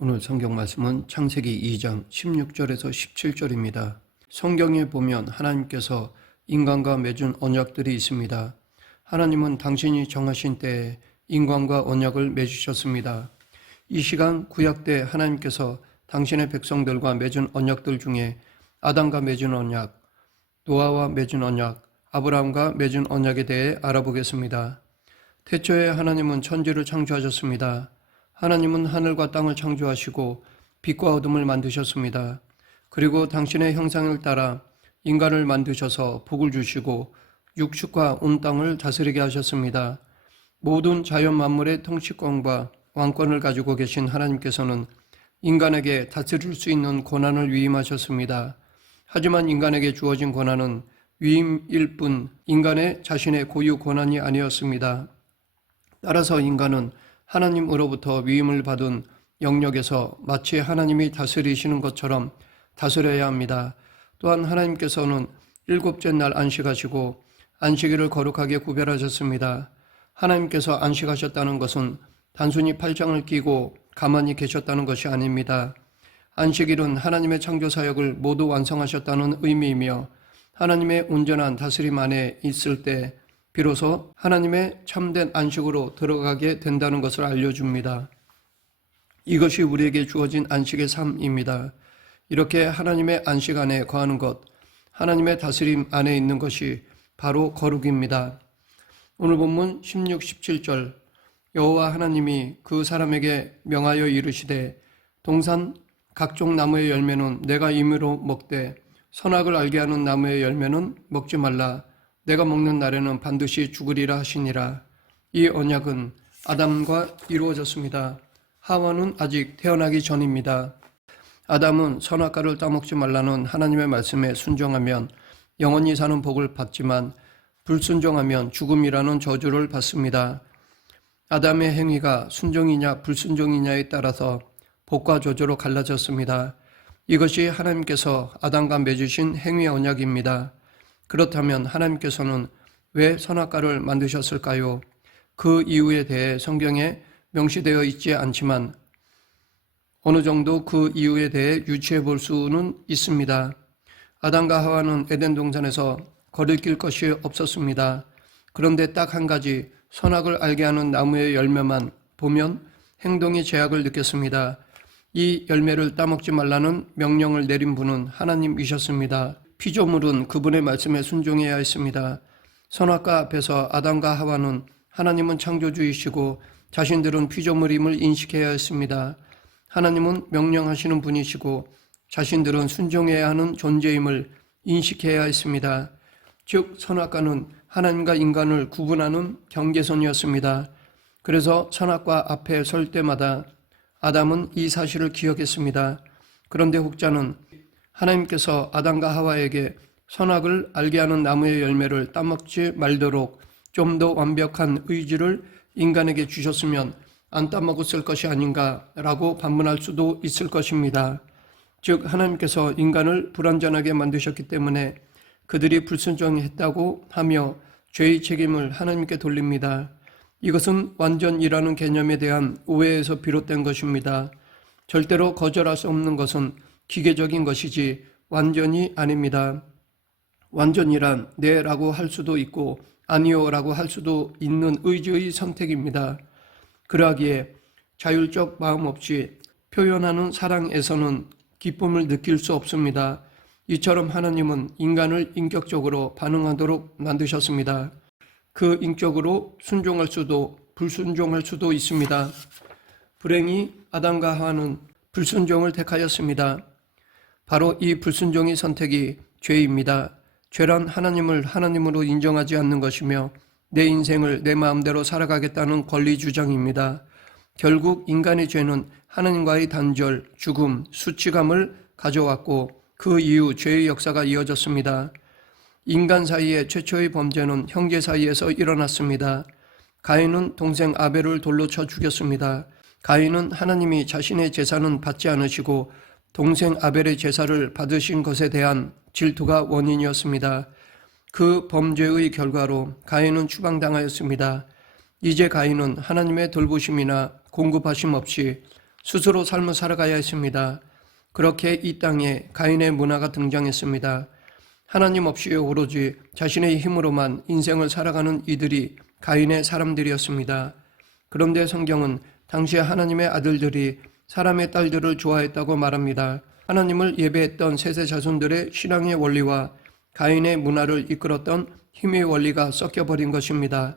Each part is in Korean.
오늘 성경 말씀은 창세기 2장 16절에서 17절입니다. 성경에 보면 하나님께서 인간과 맺은 언약들이 있습니다. 하나님은 당신이 정하신 때에 인간과 언약을 맺으셨습니다. 이 시간 구약 때 하나님께서 당신의 백성들과 맺은 언약들 중에 아담과 맺은 언약, 노아와 맺은 언약, 아브라함과 맺은 언약에 대해 알아보겠습니다. 태초에 하나님은 천지를 창조하셨습니다. 하나님은 하늘과 땅을 창조하시고 빛과 어둠을 만드셨습니다. 그리고 당신의 형상을 따라 인간을 만드셔서 복을 주시고 육축과 온 땅을 다스리게 하셨습니다. 모든 자연 만물의 통치권과 왕권을 가지고 계신 하나님께서는 인간에게 다스릴 수 있는 권한을 위임하셨습니다. 하지만 인간에게 주어진 권한은 위임일 뿐 인간의 자신의 고유 권한이 아니었습니다. 따라서 인간은 하나님으로부터 위임을 받은 영역에서 마치 하나님이 다스리시는 것처럼 다스려야 합니다. 또한 하나님께서는 일곱째 날 안식하시고 안식일을 거룩하게 구별하셨습니다. 하나님께서 안식하셨다는 것은 단순히 팔짱을 끼고 가만히 계셨다는 것이 아닙니다. 안식일은 하나님의 창조 사역을 모두 완성하셨다는 의미이며 하나님의 온전한 다스림 안에 있을 때 비로소 하나님의 참된 안식으로 들어가게 된다는 것을 알려줍니다. 이것이 우리에게 주어진 안식의 삶입니다. 이렇게 하나님의 안식 안에 거하는 것, 하나님의 다스림 안에 있는 것이 바로 거룩입니다. 오늘 본문 16, 17절 여호와 하나님이 그 사람에게 명하여 이르시되 동산 각종 나무의 열매는 내가 임의로 먹되 선악을 알게 하는 나무의 열매는 먹지 말라. 내가 먹는 날에는 반드시 죽으리라 하시니라. 이 언약은 아담과 이루어졌습니다. 하와는 아직 태어나기 전입니다. 아담은 선악과를 따먹지 말라는 하나님의 말씀에 순종하면 영원히 사는 복을 받지만 불순종하면 죽음이라는 저주를 받습니다. 아담의 행위가 순종이냐 불순종이냐에 따라서 복과 저주로 갈라졌습니다. 이것이 하나님께서 아담과 맺으신 행위 언약입니다. 그렇다면 하나님께서는 왜 선악과를 만드셨을까요? 그 이유에 대해 성경에 명시되어 있지 않지만 어느 정도 그 이유에 대해 유추해 볼 수는 있습니다. 아담과 하와는 에덴 동산에서 거리낄 것이 없었습니다. 그런데 딱 한 가지 선악을 알게 하는 나무의 열매만 보면 행동의 제약을 느꼈습니다. 이 열매를 따먹지 말라는 명령을 내린 분은 하나님이셨습니다. 피조물은 그분의 말씀에 순종해야 했습니다. 선악과 앞에서 아담과 하와는 하나님은 창조주이시고 자신들은 피조물임을 인식해야 했습니다. 하나님은 명령하시는 분이시고 자신들은 순종해야 하는 존재임을 인식해야 했습니다. 즉 선악과는 하나님과 인간을 구분하는 경계선이었습니다. 그래서 선악과 앞에 설 때마다 아담은 이 사실을 기억했습니다. 그런데 혹자는 하나님께서 아담과 하와에게 선악을 알게 하는 나무의 열매를 따먹지 말도록 좀 더 완벽한 의지를 인간에게 주셨으면 안 따먹었을 것이 아닌가라고 반문할 수도 있을 것입니다. 즉 하나님께서 인간을 불완전하게 만드셨기 때문에 그들이 불순종했다고 하며 죄의 책임을 하나님께 돌립니다. 이것은 완전이라는 개념에 대한 오해에서 비롯된 것입니다. 절대로 거절할 수 없는 것은 기계적인 것이지 완전히 아닙니다. 완전이란 네라고 할 수도 있고 아니요라고 할 수도 있는 의지의 선택입니다. 그러하기에 자율적 마음 없이 표현하는 사랑에서는 기쁨을 느낄 수 없습니다. 이처럼 하나님은 인간을 인격적으로 반응하도록 만드셨습니다. 그 인격으로 순종할 수도 불순종할 수도 있습니다. 불행히 아담과 하와는 불순종을 택하였습니다. 바로 이 불순종의 선택이 죄입니다. 죄란 하나님을 하나님으로 인정하지 않는 것이며 내 인생을 내 마음대로 살아가겠다는 권리 주장입니다. 결국 인간의 죄는 하나님과의 단절, 죽음, 수치감을 가져왔고 그 이후 죄의 역사가 이어졌습니다. 인간 사이의 최초의 범죄는 형제 사이에서 일어났습니다. 가인은 동생 아벨을 돌로 쳐 죽였습니다. 가인은 하나님이 자신의 제사는 받지 않으시고 동생 아벨의 제사를 받으신 것에 대한 질투가 원인이었습니다. 그 범죄의 결과로 가인은 추방당하였습니다. 이제 가인은 하나님의 돌보심이나 공급하심 없이 스스로 삶을 살아가야 했습니다. 그렇게 이 땅에 가인의 문화가 등장했습니다. 하나님 없이 오로지 자신의 힘으로만 인생을 살아가는 이들이 가인의 사람들이었습니다. 그런데 성경은 당시 하나님의 아들들이 사람의 딸들을 좋아했다고 말합니다. 하나님을 예배했던 셋의 자손들의 신앙의 원리와 가인의 문화를 이끌었던 힘의 원리가 섞여버린 것입니다.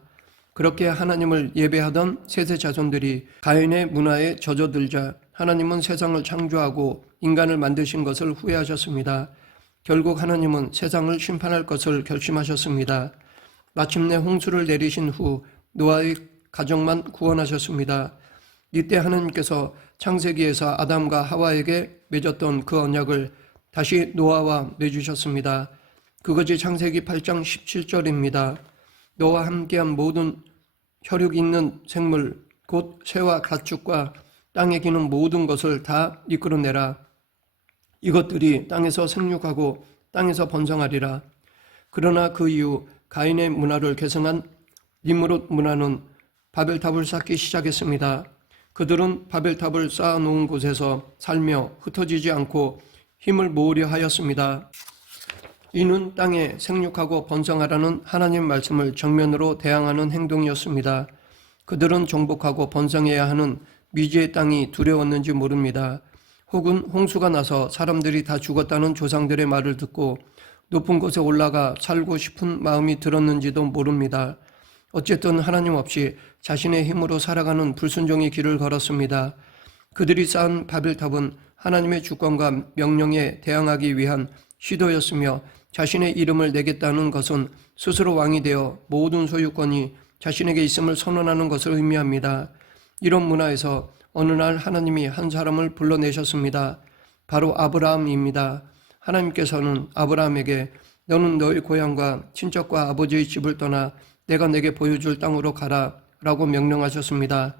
그렇게 하나님을 예배하던 셋의 자손들이 가인의 문화에 젖어들자 하나님은 세상을 창조하고 인간을 만드신 것을 후회하셨습니다. 결국 하나님은 세상을 심판할 것을 결심하셨습니다. 마침내 홍수를 내리신 후 노아의 가정만 구원하셨습니다. 이때 하나님께서 창세기에서 아담과 하와에게 맺었던 그 언약을 다시 노아와 맺으셨습니다. 그것이 창세기 8장 17절입니다. 너와 함께한 모든 혈육 있는 생물 곧 새와 가축과 땅에 기는 모든 것을 다 이끌어내라. 이것들이 땅에서 생육하고 땅에서 번성하리라. 그러나 그 이후 가인의 문화를 계승한 니므롯 문화는 바벨탑을 쌓기 시작했습니다. 그들은 바벨탑을 쌓아놓은 곳에서 살며 흩어지지 않고 힘을 모으려 하였습니다. 이는 땅에 생육하고 번성하라는 하나님 말씀을 정면으로 대항하는 행동이었습니다. 그들은 정복하고 번성해야 하는 미지의 땅이 두려웠는지 모릅니다. 혹은 홍수가 나서 사람들이 다 죽었다는 조상들의 말을 듣고 높은 곳에 올라가 살고 싶은 마음이 들었는지도 모릅니다. 어쨌든 하나님 없이 자신의 힘으로 살아가는 불순종의 길을 걸었습니다. 그들이 쌓은 바벨탑은 하나님의 주권과 명령에 대항하기 위한 시도였으며 자신의 이름을 내겠다는 것은 스스로 왕이 되어 모든 소유권이 자신에게 있음을 선언하는 것을 의미합니다. 이런 문화에서 어느 날 하나님이 한 사람을 불러내셨습니다. 바로 아브라함입니다. 하나님께서는 아브라함에게 너는 너의 고향과 친척과 아버지의 집을 떠나 내가 내게 보여줄 땅으로 가라 라고 명령하셨습니다.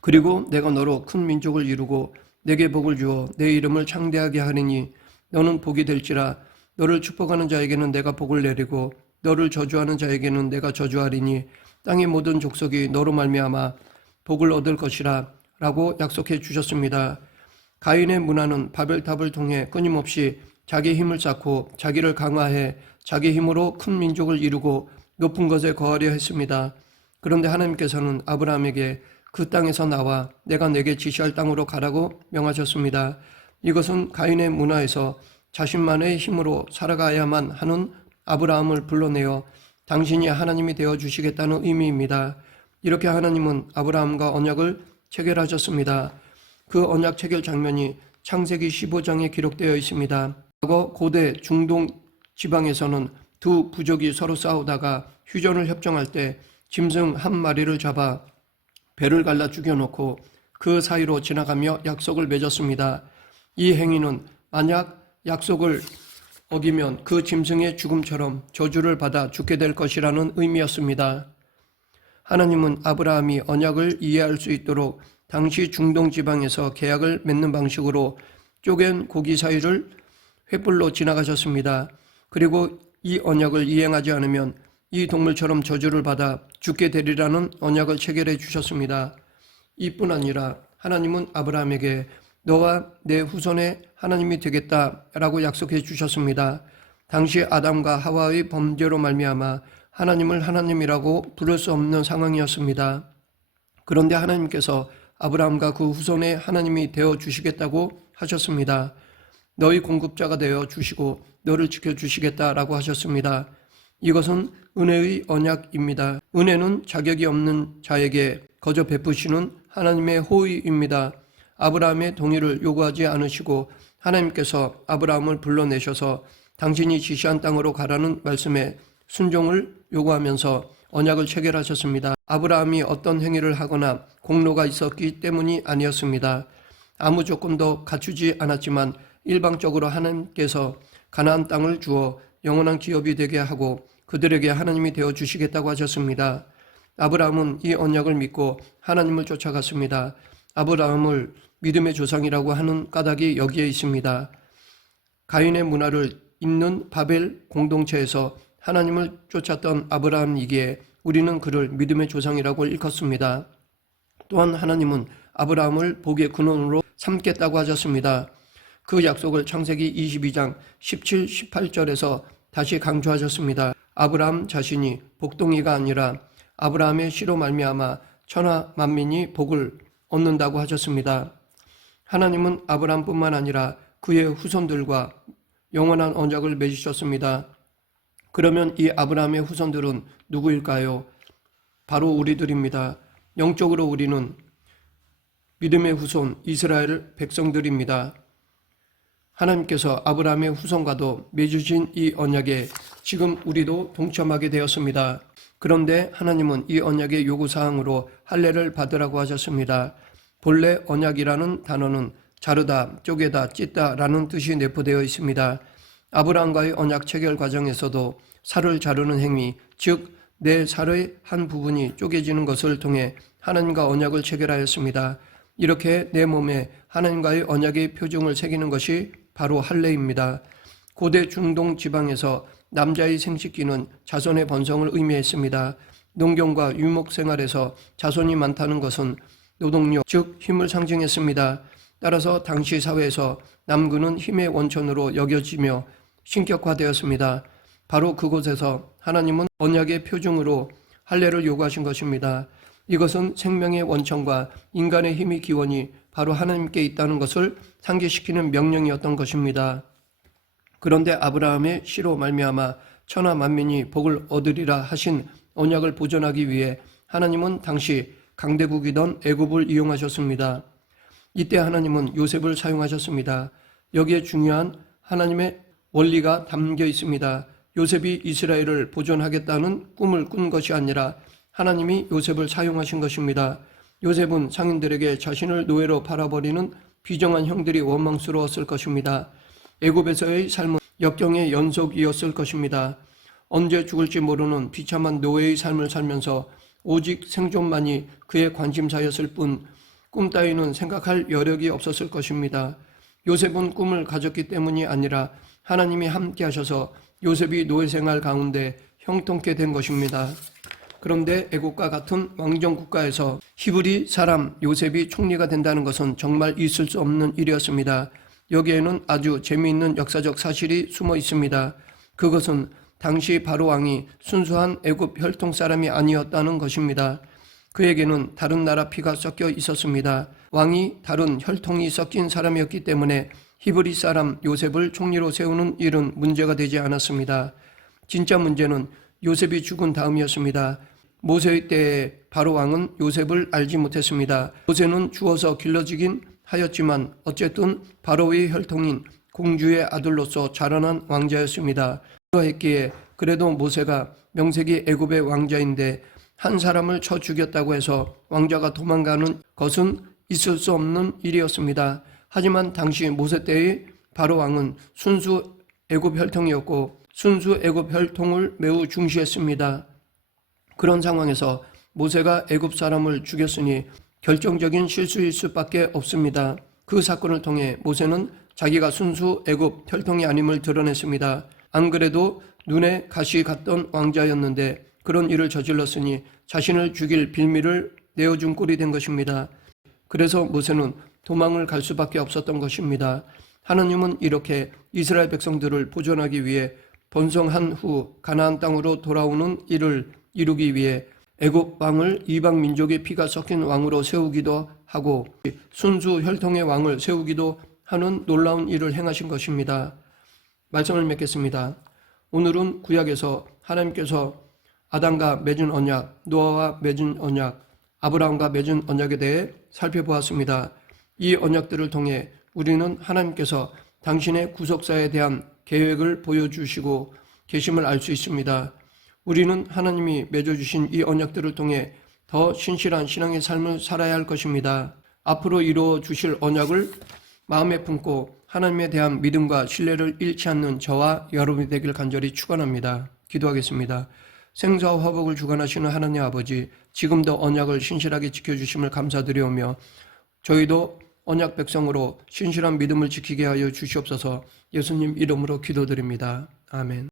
그리고 내가 너로 큰 민족을 이루고 내게 복을 주어 내 이름을 창대하게 하리니 너는 복이 될지라. 너를 축복하는 자에게는 내가 복을 내리고 너를 저주하는 자에게는 내가 저주하리니 땅의 모든 족속이 너로 말미암아 복을 얻을 것이라 라고 약속해 주셨습니다. 가인의 문화는 바벨탑을 통해 끊임없이 자기 힘을 쌓고 자기를 강화해 자기 힘으로 큰 민족을 이루고 높은 것에 거하려 했습니다. 그런데 하나님께서는 아브라함에게 그 땅에서 나와 내가 내게 지시할 땅으로 가라고 명하셨습니다. 이것은 가인의 문화에서 자신만의 힘으로 살아가야만 하는 아브라함을 불러내어 당신이 하나님이 되어주시겠다는 의미입니다. 이렇게 하나님은 아브라함과 언약을 체결하셨습니다. 그 언약 체결 장면이 창세기 15장에 기록되어 있습니다. 과거 고대 중동 지방에서는 두 부족이 서로 싸우다가 휴전을 협정할 때 짐승 한 마리를 잡아 배를 갈라 죽여놓고 그 사이로 지나가며 약속을 맺었습니다. 이 행위는 만약 약속을 어기면 그 짐승의 죽음처럼 저주를 받아 죽게 될 것이라는 의미였습니다. 하나님은 아브라함이 언약을 이해할 수 있도록 당시 중동 지방에서 계약을 맺는 방식으로 쪼갠 고기 사이를 횃불로 지나가셨습니다. 그리고 이 언약을 이행하지 않으면 이 동물처럼 저주를 받아 죽게 되리라는 언약을 체결해 주셨습니다. 이뿐 아니라 하나님은 아브라함에게 너와 내 후손의 하나님이 되겠다라고 약속해 주셨습니다. 당시 아담과 하와의 범죄로 말미암아 하나님을 하나님이라고 부를 수 없는 상황이었습니다. 그런데 하나님께서 아브라함과 그 후손의 하나님이 되어 주시겠다고 하셨습니다. 너희 공급자가 되어 주시고 너를 지켜주시겠다라고 하셨습니다. 이것은 은혜의 언약입니다. 은혜는 자격이 없는 자에게 거저 베푸시는 하나님의 호의입니다. 아브라함의 동의를 요구하지 않으시고 하나님께서 아브라함을 불러내셔서 당신이 지시한 땅으로 가라는 말씀에 순종을 요구하면서 언약을 체결하셨습니다. 아브라함이 어떤 행위를 하거나 공로가 있었기 때문이 아니었습니다. 아무 조건도 갖추지 않았지만 일방적으로 하나님께서 가나안 땅을 주어 영원한 기업이 되게 하고 그들에게 하나님이 되어 주시겠다고 하셨습니다. 아브라함은 이 언약을 믿고 하나님을 쫓아갔습니다. 아브라함을 믿음의 조상이라고 하는 까닭이 여기에 있습니다. 가인의 문화를 잇는 바벨 공동체에서 하나님을 쫓았던 아브라함이기에 우리는 그를 믿음의 조상이라고 일컫습니다. 또한 하나님은 아브라함을 복의 근원으로 삼겠다고 하셨습니다. 그 약속을 창세기 22장 17, 18절에서 다시 강조하셨습니다. 아브라함 자신이 복동이가 아니라 아브라함의 씨로 말미암아 천하 만민이 복을 얻는다고 하셨습니다. 하나님은 아브라함뿐만 아니라 그의 후손들과 영원한 언약을 맺으셨습니다. 그러면 이 아브라함의 후손들은 누구일까요? 바로 우리들입니다. 영적으로 우리는 믿음의 후손 이스라엘 백성들입니다. 하나님께서 아브라함의 후손과도 맺으신 이 언약에 지금 우리도 동참하게 되었습니다. 그런데 하나님은 이 언약의 요구사항으로 할례를 받으라고 하셨습니다. 본래 언약이라는 단어는 자르다, 쪼개다, 찢다 라는 뜻이 내포되어 있습니다. 아브라함과의 언약 체결 과정에서도 살을 자르는 행위, 즉 내 살의 한 부분이 쪼개지는 것을 통해 하나님과 언약을 체결하였습니다. 이렇게 내 몸에 하나님과의 언약의 표징을 새기는 것이 바로 할례입니다. 고대 중동 지방에서 남자의 생식기는 자손의 번성을 의미했습니다. 농경과 유목 생활에서 자손이 많다는 것은 노동력, 즉 힘을 상징했습니다. 따라서 당시 사회에서 남근은 힘의 원천으로 여겨지며 신격화되었습니다. 바로 그곳에서 하나님은 언약의 표징으로 할례를 요구하신 것입니다. 이것은 생명의 원천과 인간의 힘의 기원이 바로 하나님께 있다는 것을 상기시키는 명령이었던 것입니다. 그런데 아브라함의 씨로 말미암아 천하 만민이 복을 얻으리라 하신 언약을 보존하기 위해 하나님은 당시 강대국이던 애굽을 이용하셨습니다. 이때 하나님은 요셉을 사용하셨습니다. 여기에 중요한 하나님의 원리가 담겨 있습니다. 요셉이 이스라엘을 보존하겠다는 꿈을 꾼 것이 아니라 하나님이 요셉을 사용하신 것입니다. 요셉은 상인들에게 자신을 노예로 팔아버리는 비정한 형들이 원망스러웠을 것입니다. 애굽에서의 삶은 역경의 연속이었을 것입니다. 언제 죽을지 모르는 비참한 노예의 삶을 살면서 오직 생존만이 그의 관심사였을 뿐 꿈 따위는 생각할 여력이 없었을 것입니다. 요셉은 꿈을 가졌기 때문이 아니라 하나님이 함께 하셔서 요셉이 노예생활 가운데 형통케 된 것입니다. 그런데 애국과 같은 왕정 국가에서 히브리 사람 요셉이 총리가 된다는 것은 정말 있을 수 없는 일이었습니다. 여기에는 아주 재미있는 역사적 사실이 숨어 있습니다. 그것은 당시 바로 왕이 순수한 애굽 혈통 사람이 아니었다는 것입니다. 그에게는 다른 나라 피가 섞여 있었습니다. 왕이 다른 혈통이 섞인 사람이었기 때문에 히브리 사람 요셉을 총리로 세우는 일은 문제가 되지 않았습니다. 진짜 문제는 요셉이 죽은 다음이었습니다. 모세의 때에 바로 왕은 요셉을 알지 못했습니다. 모세는 죽어서 길러지긴 하였지만 어쨌든 바로의 혈통인 공주의 아들로서 자라난 왕자였습니다. 그러했기에 그래도 모세가 명색이 애굽의 왕자인데 한 사람을 쳐 죽였다고 해서 왕자가 도망가는 것은 있을 수 없는 일이었습니다. 하지만 당시 모세 때의 바로 왕은 순수 애굽 혈통이었고 순수 애굽 혈통을 매우 중시했습니다. 그런 상황에서 모세가 애굽 사람을 죽였으니 결정적인 실수일 수밖에 없습니다. 그 사건을 통해 모세는 자기가 순수 애굽 혈통이 아님을 드러냈습니다. 안 그래도 눈에 가시 갔던 왕자였는데 그런 일을 저질렀으니 자신을 죽일 빌미를 내어준 꼴이 된 것입니다. 그래서 모세는 도망을 갈 수밖에 없었던 것입니다. 하나님은 이렇게 이스라엘 백성들을 보존하기 위해 번성한 후 가나안 땅으로 돌아오는 일을 이루기 위해 애굽 왕을 이방 민족의 피가 섞인 왕으로 세우기도 하고 순수 혈통의 왕을 세우기도 하는 놀라운 일을 행하신 것입니다. 말씀을 맺겠습니다. 오늘은 구약에서 하나님께서 아담과 맺은 언약, 노아와 맺은 언약, 아브라함과 맺은 언약에 대해 살펴보았습니다. 이 언약들을 통해 우리는 하나님께서 당신의 구속사에 대한 계획을 보여주시고 계심을 알 수 있습니다. 우리는 하나님이 맺어주신 이 언약들을 통해 더 신실한 신앙의 삶을 살아야 할 것입니다. 앞으로 이루어 주실 언약을 마음에 품고 하나님에 대한 믿음과 신뢰를 잃지 않는 저와 여러분이 되길 간절히 축원합니다. 기도하겠습니다. 생사와 화복을 주관하시는 하나님 아버지, 지금도 언약을 신실하게 지켜주심을 감사드리오며 저희도 언약 백성으로 신실한 믿음을 지키게 하여 주시옵소서. 예수님 이름으로 기도드립니다. 아멘.